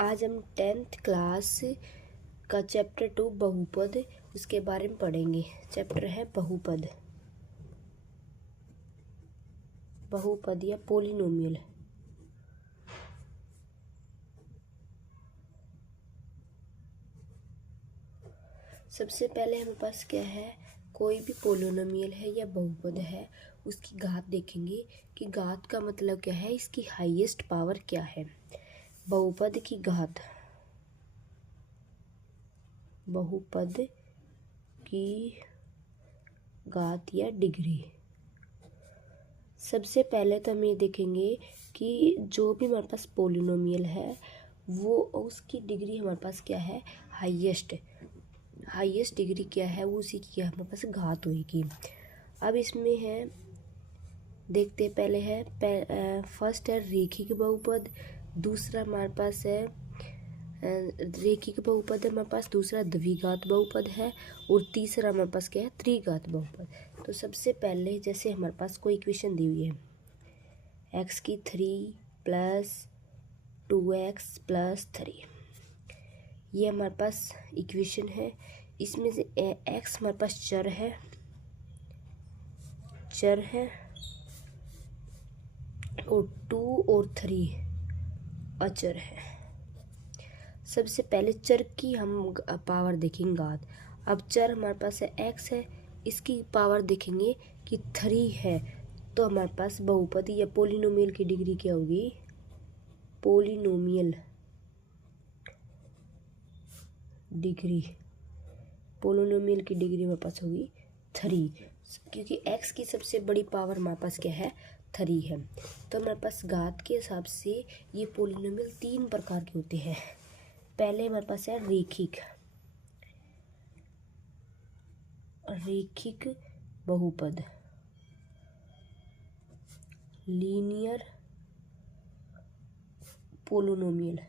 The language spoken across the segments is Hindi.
आज हम 10th क्लास का चैप्टर 2 बहुपद उसके बारे में पढ़ेंगे। चैप्टर है बहुपद या पोलिनोमियल। सबसे पहले हमारे पास क्या है, कोई भी पोलिनोमियल है या बहुपद है उसकी घात देखेंगे कि घात का मतलब क्या है, इसकी हाईएस्ट पावर क्या है। बहुपद की घात, बहुपद की घात या डिग्री। सबसे पहले तो हम ये देखेंगे कि जो भी हमारे पास पोलिनोमियल है वो उसकी डिग्री हमारे पास क्या है, हाईएस्ट डिग्री क्या है, वो उसी की क्या हमारे पास घात होगी। अब इसमें है, देखते पहले है फर्स्ट है रेखिक बहुपद, दूसरा हमारे पास है रेखिक बहुपद है हमारे पास, दूसरा द्विघात बहुपद है और तीसरा हमारे पास क्या है, त्रिघात बहुपद। तो सबसे पहले जैसे हमारे पास कोई इक्वेशन दी हुई है x³ + 2x + 3, ये हमारे पास इक्वेशन है। इसमें से x हमारे पास चर है और 2 और 3 अचर है। सबसे पहले चर की हम पावर देखेंगे घात। अब चर हमारे पास है x है, इसकी पावर देखेंगे कि 3 है, तो हमारे पास बहुपद या पोलिनोमियल की डिग्री क्या होगी, पोलिनोमियल की डिग्री हमारे पास होगी 3, क्योंकि x की सबसे बड़ी पावर हमारे पास क्या है, 3 है। तो हमारे पास घात के हिसाब से ये पोलिनोमियल 3 प्रकार के होते हैं। पहले हमारे पास है रेखिक बहुपद, लीनियर पोलिनोमियल।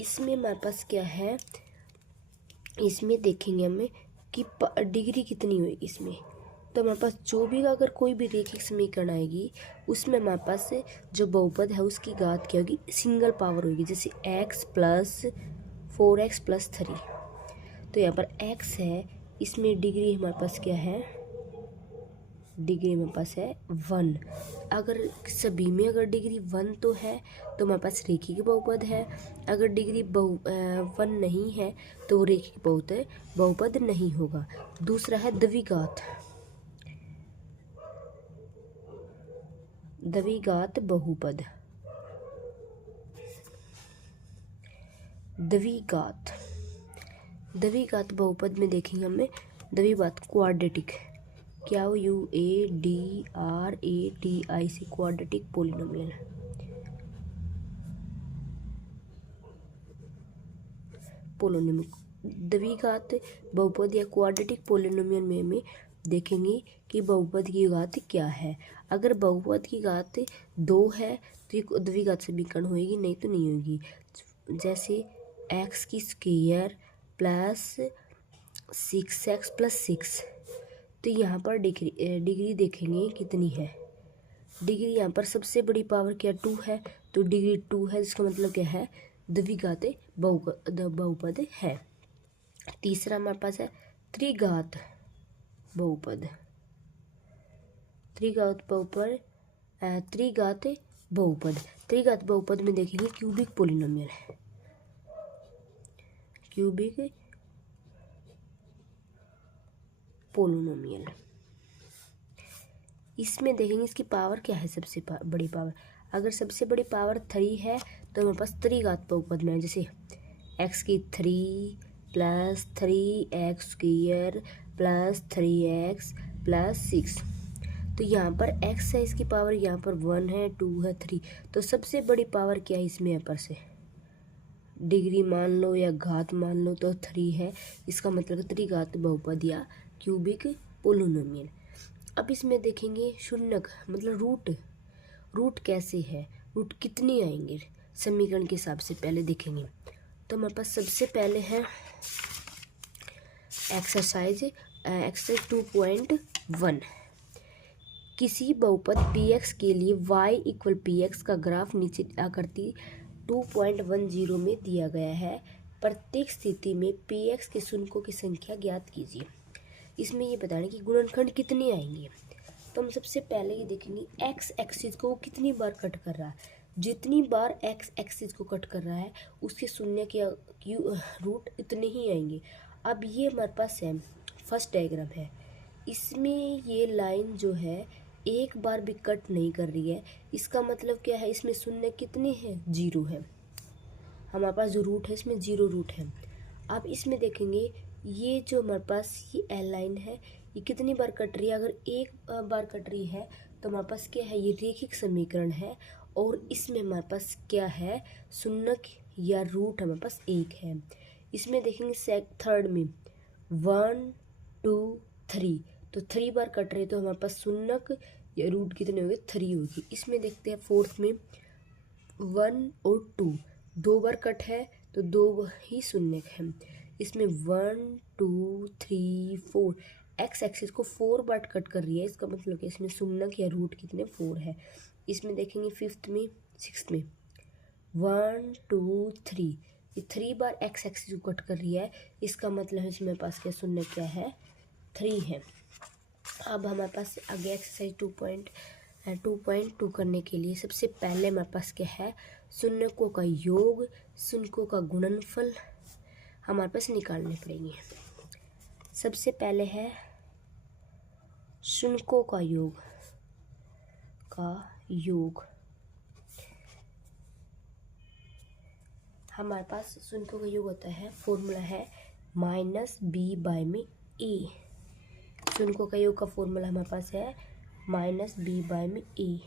इसमें हमारे पास क्या है, इसमें देखेंगे हमें कि डिग्री कितनी होगी इसमें। तो हमारे पास जो भी अगर कोई भी रेखिक समीकरण आएगी उसमें हमारे पास जो बहुपद है उसकी घात क्या होगी, सिंगल पावर होगी। जैसे x + 4x + 3, तो यहाँ पर x है, इसमें डिग्री हमारे पास क्या है, डिग्री हमारे पास है 1। अगर सभी में अगर डिग्री 1 तो है तो हमारे पास रेखिक बहुपद है। अगर डिग्री 1 नहीं है तो वो रेखिक बहुपद नहीं होगा। दूसरा है द्विघात बहुपद। द्विघात बहुपद में देखेंगे हमें द्विघात क्वाड्रेटिक, क्या हो, UADRATI से क्वाड्रेटिक पोलिनोमियल। द्विघात बहुपद या क्वाड्रेटिक पोलिनोमियल में हमें देखेंगे कि बहुपद की घात क्या है। अगर बहुपद की घात 2 है तो ये द्विघात समीकरण होगी, नहीं तो नहीं होगी। जैसे x² + 6x + 6, तो यहाँ पर डिग्री देखेंगे कितनी है। डिग्री यहाँ पर सबसे बड़ी पावर क्या 2 है, तो डिग्री 2 है, जिसका मतलब क्या है, द्विघात बहुपद है। तीसरा हमारे पास है त्रिघात बहुपद। त्रिघात बहुपद में देखेंगे क्यूबिक पोलिनोमियल है, इसमें देखेंगे इसकी पावर क्या है, सबसे बड़ी पावर। अगर सबसे बड़ी पावर 3 है तो हमारे पास त्रिघात बहुपद में है। जैसे x³ + 3x² + 3x + 6, तो यहाँ पर x है, इसकी पावर यहाँ पर 1 है, 2 है, 3, तो सबसे बड़ी पावर क्या है इसमें, यहाँ पर से डिग्री मान लो या घात मान लो तो 3 है, इसका मतलब त्रिघात बहुपद या क्यूबिक पोलिनोमियल। अब इसमें देखेंगे शून्यक मतलब रूट कैसे है, रूट कितने आएंगे समीकरण के हिसाब से पहले देखेंगे। तो हमारे पास सबसे पहले है एक्सरसाइज 2.1 किसी बहुपद px के लिए y इक्वल px का ग्राफ नीचे आकृति 2.10 में दिया गया है। प्रत्येक स्थिति में px के शून्यों की संख्या ज्ञात कीजिए। इसमें ये बताना कि गुणनखंड कितने आएंगे। तो हम सबसे पहले ये देखेंगे x एक्सिस को कितनी बार कट कर रहा है। जितनी बार x एक्सिस को कट कर रहा है उसके शून्य के रूट इतने ही आएंगे। अब ये हमारे पास है फर्स्ट डायग्राम है। इसमें ये लाइन जो है एक बार भी कट नहीं कर रही है। इसका मतलब क्या है, इसमें शून्य कितने हैं, 0 है। हमारे पास जो रूट है इसमें 0 रूट है। अब इसमें देखेंगे ये जो हमारे पास ये एल लाइन है ये कितनी बार कट रही है। अगर एक बार कट रही है तो हमारे पास क्या है, ये रेखिक समीकरण है। और इसमें हमारे पास क्या है, शून्य या रूट हमारे पास 1 है। इसमें देखेंगे थर्ड में 1 2 3, तो 3 बार कट रहे तो हमारे पास शून्य या रूट कितने होंगे, 3 होगी। इसमें देखते हैं फोर्थ में 1 और 2 बार कट है तो 2 ही शून्य है। इसमें 1 2 3 4 एक्स एक्सिस को 4 बार कट कर रही है। इसका मतलब कि इसमें शून्य या रूट कितने 4 है। इसमें देखेंगे फिफ्थ में सिक्स्थ में 1 2 3, ये 3 बार एक्स एक्सिस को कट कर रही है। इसका मतलब है इसमें पास क्या शून्य क्या है, 3 है। अब हमारे पास आगे एक्सरसाइज 2.2 करने के लिए सबसे पहले हमारे पास क्या है, शून्यों का योग, शून्यों का गुणनफल हमारे पास निकालने पड़ेंगे। सबसे पहले है शून्यों का योग हमारे पास शून्यों का योग होता है, फॉर्मूला है -b/a। शून्यों का योग का फॉर्मूला हमारे पास है -b/a।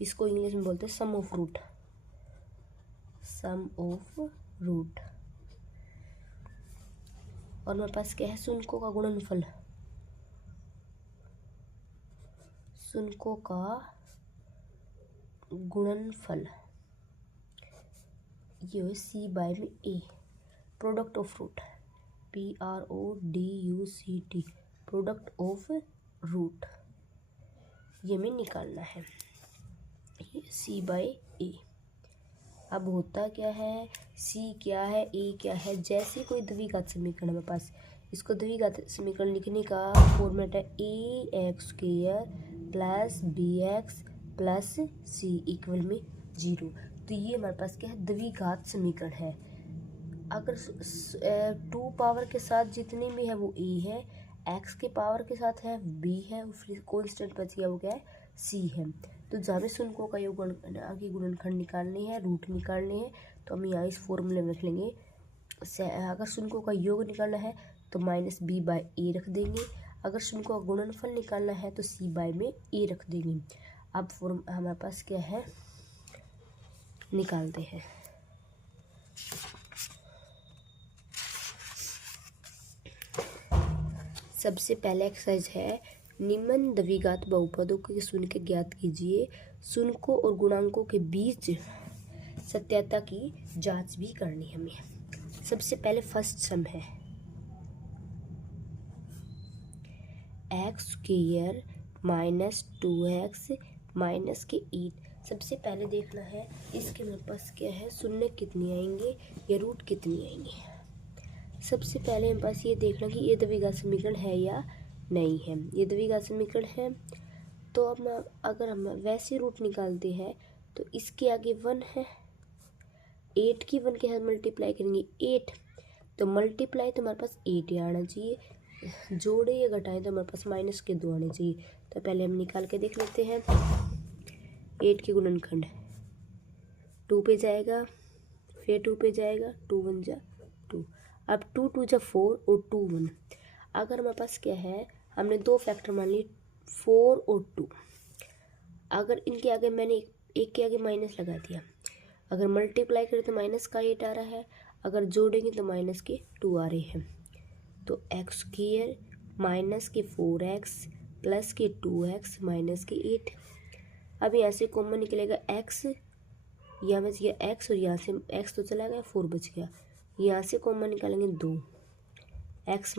इसको इंग्लिश में बोलते हैं सम ऑफ रूट। और हमारे पास क्या है, शून्यों का गुणनफल, ये है c/a। Product of root PRODUCT, product of root ये हमें निकालना है, c/a। अब होता क्या है, c क्या है, a क्या है। जैसे कोई द्विघात समीकरण हमारे पास, इसको द्विघात समीकरण लिखने का फॉर्मेट है ax² + bx + c इक्वल में 0। तो ये हमारे पास क्या है, द्विघात समीकरण है। अगर 2 पावर के साथ जितने भी है वो a है, x के पावर के साथ है b है, फिर कॉन्स्टेंट बच गया वो क्या है, c है। तो जहाँ पे शून्यों का योग आगे गुणनखंड निकालने हैं, रूट निकालने हैं, तो हम यहाँ इस फॉर्मूले में रख लेंगे। अगर शून्यों का योग निकालना है तो -b/a रख देंगे। अगर शून्यों का गुणनफल निकालना है तो c/a रख देंगे। अब हमारे पास क्या है, निकालते हैं। सबसे पहले एक्सरसाइज है, निम्न द्विघात बहुपदों के शून्य ज्ञात कीजिए। शून्यों और गुणांकों के बीच सत्यता की जांच भी करनी है हमें। सबसे पहले फर्स्ट सम है x² - 2x -8। सबसे पहले देखना है इसके मेरे पास क्या है, शून्य कितनी आएंगे या रूट कितनी आएंगे। सबसे पहले मेरे पास ये देखना कि ये द्विघात समीकरण है या नहीं है। ये द्विघात समीकरण है तो अब अगर हम वैसे रूट निकालते हैं तो इसके आगे 1 है, 8 की 1 के साथ मल्टीप्लाई करेंगे 8, तो मल्टीप्लाई तो हमारे पास 8 ही आना चाहिए, जोड़े या घटाएं तो हमारे पास -2 आने चाहिए। तो पहले हम निकाल के देख लेते हैं। 8 के गुणनखंड 2 पे जाएगा, फिर 2 पे जाएगा, 2 1 जा 2। अब 2 2 जा 4 और 2 1। अगर हमारे पास क्या है, हमने 2 फैक्टर मान लिए 4 और 2। अगर इनके आगे मैंने एक के आगे माइनस लगा दिया, अगर मल्टीप्लाई करें तो -8 आ रहा है, अगर जोड़ेंगे तो -2 आ रहे हैं। तो x² -4x + 2x -8। अब यहाँ से कॉमन निकलेगा x, यहाँ बच गया x और यहाँ से x तो चला गया, 4 बच गया। यहाँ से कॉमन निकालेंगे 2, x -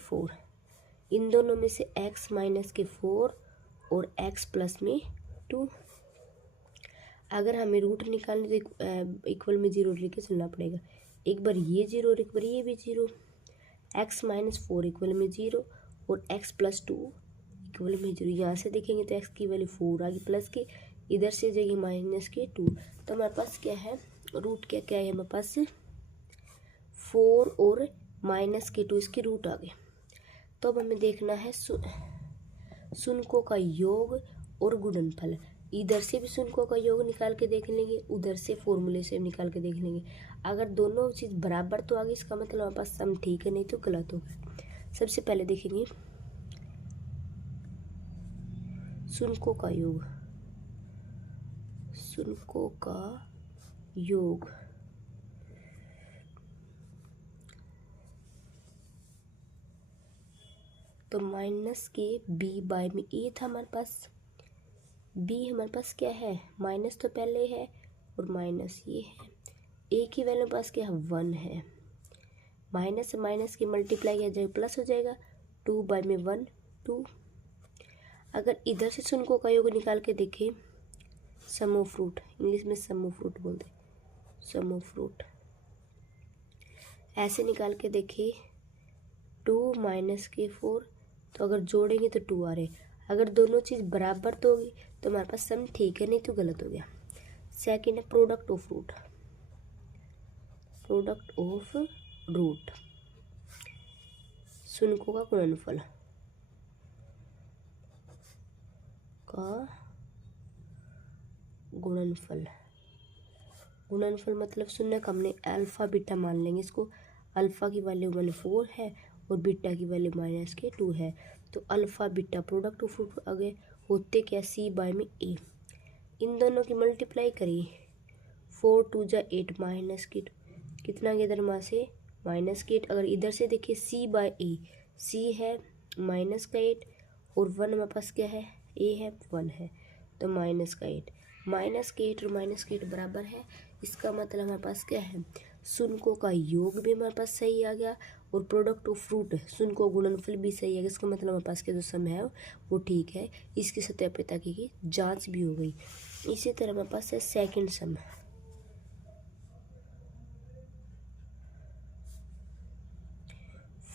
4 इन दोनों में से x माइनस के 4 और x प्लस में 2। अगर हमें रूट निकालने तो इक्वल में 0 लेके चलना पड़ेगा। एक बार ये 0 और एक बार ये भी 0। x माइनस 4 इक्वल में 0 और x प्लस 2 इक्वल में 0। यहाँ से देखेंगे तो x की वैल्यू 4 आ गई प्लस के, इधर से जाएगी माइनस के 2। तो हमारे पास क्या है, रूट क्या क्या है हमारे पास 4 और माइनस के 2, इसके रूट आ गए। तो अब हमें देखना है शुन्कों का योग और गुणनफल। इधर से भी शुन्कों का योग निकाल के देख लेंगे, उधर से फॉर्मूले से निकाल के देख लेंगे। अगर दोनों चीज़ बराबर तो आ गई, इसका मतलब हमारे पास सम ठीक है, नहीं तो गलत होगा। सबसे पहले देखेंगे शुन्कों का योग। शुन्कों का योग तो माइनस के बी बाय में ए था हमारे पास। बी हमारे पास क्या है, माइनस तो पहले है और माइनस ये है। ए की वैल्यू पास क्या है 1 है। माइनस से माइनस की मल्टीप्लाई किया जाएगा प्लस हो जाएगा, 2 बाय में 1 2। अगर इधर से शुन्कों का योग निकाल के देखें, सम ऑफ रूट, इंग्लिश में सम ऑफ रूट बोलते, सम ऑफ रूट ऐसे निकाल के देखें 2 माइनस के 4, तो अगर जोड़ेंगे तो 2 आ रहे। अगर दोनों चीज़ बराबर तो होगी तो हमारे पास सम ठीक है, नहीं तो गलत हो गया। सेकेंड है product of root. Product of root शुन्कों का गुणनफल गुणनफल मतलब शून्य का हमने अल्फा बीटा मान लेंगे इसको। अल्फा की वैल्यू 4 है और बीटा की वैल्यू माइनस के 2 है। तो alpha beta product of root आगे होते क्या, सी बाय में ए। इन दोनों की मल्टीप्लाई करिए, 4 2 जा 8 माइनस के 2, कितना गया इधर माँ से माइनस के 8। अगर इधर से देखिए सी बाय ए, सी है माइनस का 8 और 1 हमारे पास क्या है, ए है 1 है, तो माइनस का 8। माइनस के 8 और माइनस के 8 बराबर है। इसका मतलब हमारे पास क्या है, शुन्कों का योग भी हमारे पास सही आ गया और प्रोडक्ट ऑफ फ्रूट शुन्कों गुणनफल भी सही आ गया। इसका मतलब हमारे पास के जो सम है वो ठीक है। इसकी सत्यापिता की जांच भी हो गई। इसी तरह हमारे पास है सेकंड सम,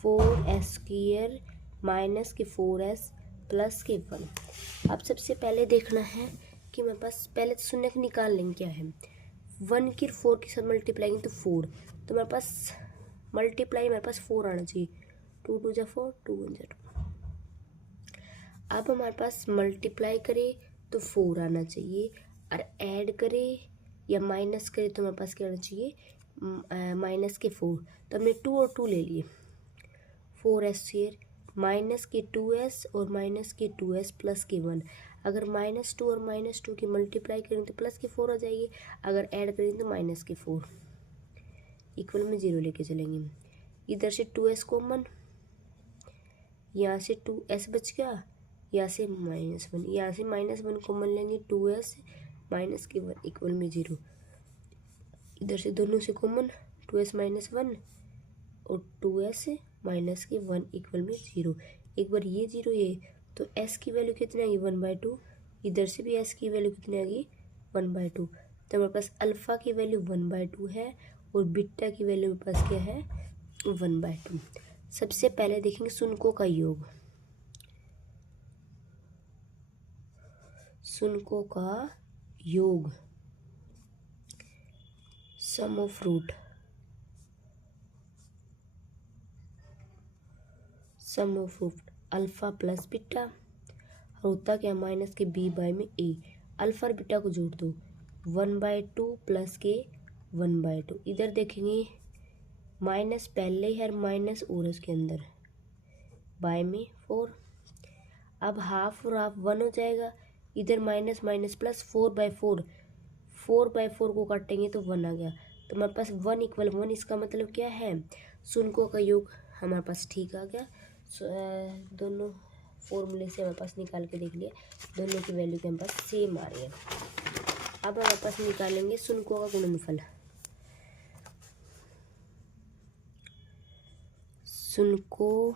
4s² माइनस के 4s प्लस के 1। अब सबसे पहले देखना है कि मेरे पास, पहले तो शून्य निकाल लेंगे क्या है, 1 की 4 के साथ मल्टीप्लाई तो 4, तो मेरे पास मल्टीप्लाई मेरे पास 4 आना चाहिए, 2 2 जा 4 2 1 जा 2। अब हमारे पास मल्टीप्लाई करें तो 4 आना चाहिए और ऐड करें या माइनस करें तो हमारे पास क्या आना चाहिए, माइनस के 4। तो हमने 2 और 2 ले लिए, 4s² माइनस के 2s और माइनस के 2s प्लस के 1। अगर -2 और -2 की मल्टीप्लाई करें तो प्लस के 4 आ जाएगी, अगर ऐड करें तो माइनस के 4। इक्वल में 0 लेके चलेंगे। इधर से 2s कॉमन, यहाँ से 2s बच गया, यहाँ से -1, यहाँ से -1 कॉमन लेंगे, 2s माइनस के 1 इक्वल में 0। इधर से दोनों से कॉमन 2s -1 और 2s माइनस के 1 इक्वल में 0। एक बार ये 0 ये, तो s की वैल्यू कितनी आ गई 1/2। इधर से भी s की वैल्यू कितनी आ गई 1/2। तो हमारे पास अल्फ़ा की वैल्यू 1/2 है और बीटा की वैल्यू मेरे पास क्या है 1/2। सबसे पहले देखेंगे शुन्कों का योग। शुन्कों का योग sum of root, sum of root alpha plus beta होता क्या, माइनस के बी बाय में ए। अल्फ़ा और बीटा को जोड़ दो, 1/2 प्लस के 1/2। इधर देखेंगे माइनस पहले है और माइनस और इसके अंदर बाय में 4। अब हाफ और हाफ 1 हो जाएगा, इधर माइनस माइनस प्लस 4/4, 4/4 को काटेंगे तो 1 आ गया। तो हमारे पास 1 इक्वल 1। इसका मतलब क्या है, शुन्कों का योग हमारे पास ठीक आ गया। दोनों फॉर्मूले से हमारे पास निकाल के देख लिया, दोनों की वैल्यू के हमारे पास सेम आ रही है। अब हमारे पास निकालेंगे शुन्कों का गुणनफल। शुन्कों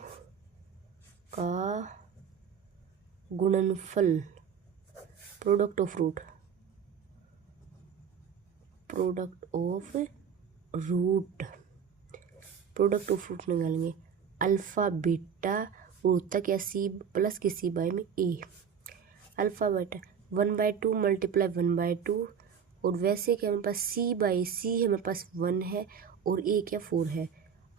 का गुणनफल, product of root, product of root, product of root निकालेंगे। अल्फ़ा बीटा रूट तक या सी प्लस के सी बाय में ए, अल्फ़ा बीटा 1/2 मल्टीप्लाई 1/2, और वैसे कि हमारे पास सी बाई सी हमारे पास 1 है और ए क्या 4 है।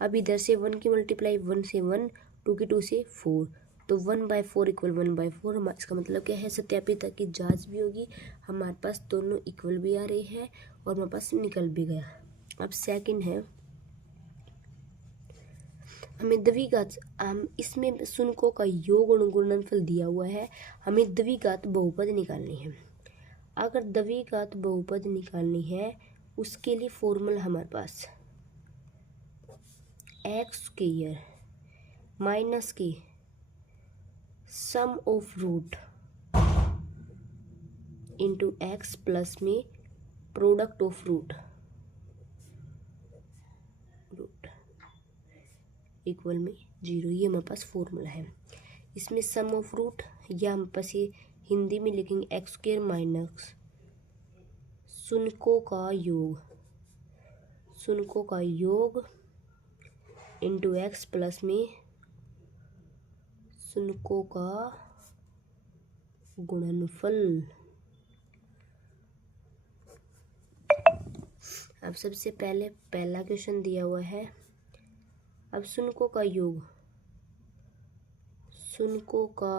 अब इधर से 1 की मल्टीप्लाई 1 से 1, 2 की 2 से 4, तो 1/4 इक्वल 1/4। हमारा इसका मतलब क्या है, सत्यापित की जांच भी होगी, हमारे पास दोनों इक्वल भी आ रहे हैं और हमारे पास निकल भी गया। अब सेकंड है, हमें द्विघात, हम इसमें शुनकों का योग और गुणनफल दिया हुआ है, हमें द्विघात बहुपद निकालनी है। अगर द्विघात बहुपद निकालनी है उसके लिए फॉर्मूला हमारे पास एक्स स्क्वायर माइनस की sum of root into X plus में प्रोडक्ट ऑफ रूट इक्वल में 0, ये हमारे पास फॉर्मूला है। इसमें सम ऑफ रूट या हम पास ये हिंदी में लिखेंगे एक्स स्क्वायर माइनस शुनकों का योग, शुनकों का योग इंटू एक्स प्लस में शुनकों का गुणनफल। अब सबसे पहले पहला क्वेश्चन दिया हुआ है, अब शुनकों का योग, शुनकों का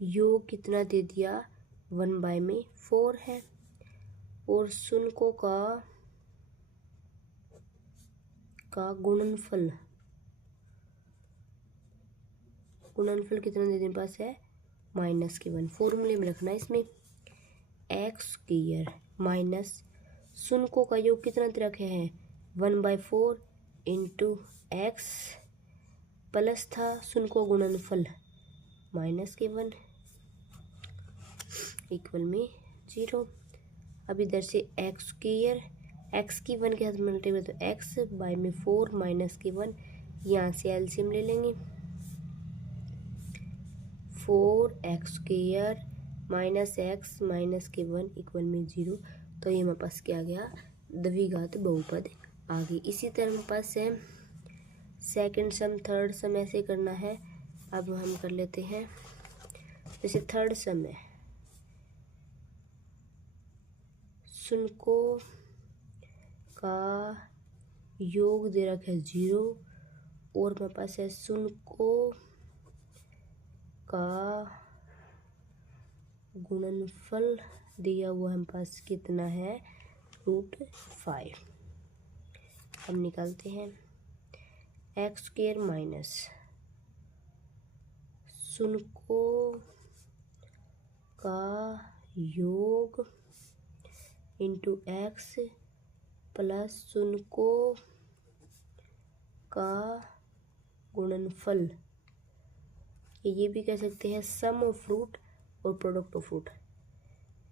योग कितना दे दिया, 1/4 है, और शुनकों का गुणनफल, गुणनफल कितना दे देने पास है, -1। फॉर्मूले में रखना है इसमें एक्स स्क्वायर माइनस शुनकों का योग कितना दे रखे हैं 1/4 इंटू एक्स प्लस था शुनकों गुणनफल -1 इक्वल में 0। अब इधर से एक्स स्क्वायर, एक्स की 1 के साथ मल्टीप्लाई तो एक्स बाय में 4 -1, यहाँ से एलसीएम ले लेंगे, 4x square minus x minus के 1 इक्वल में 0। तो ये हमारे पास क्या आ गया, द्विघात बहुपद आ गई। इसी तरह हमारे पास है सेकंड सम, थर्ड सम ऐसे करना है। अब हम कर लेते हैं, जैसे थर्ड सम है, शुनकों का योग दे रखा है 0 और हमारे पास है शुनकों का गुणनफल दिया हुआ हमारे पास कितना है, √5। हम निकालते हैं एक्स स्क्वायर माइनस शुनकों का योग इंटू एक्स प्लस शुनकों का गुणनफल, ये भी कह सकते हैं सम ऑफ रूट और product of root.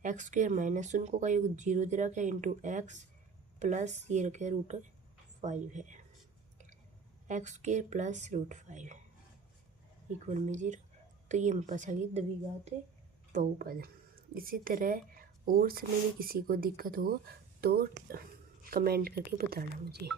X square minus शुनकों का योग 0 दे रखा है इंटू एक्स प्लस ये रखे √5 है, एक्स स्क्वायर प्लस √5 इक्वल में 0। तो ये हमारे पास आ गई द्विघात बहुपद। इसी तरह और समय में किसी को दिक्कत हो तो कमेंट करके बताना मुझे।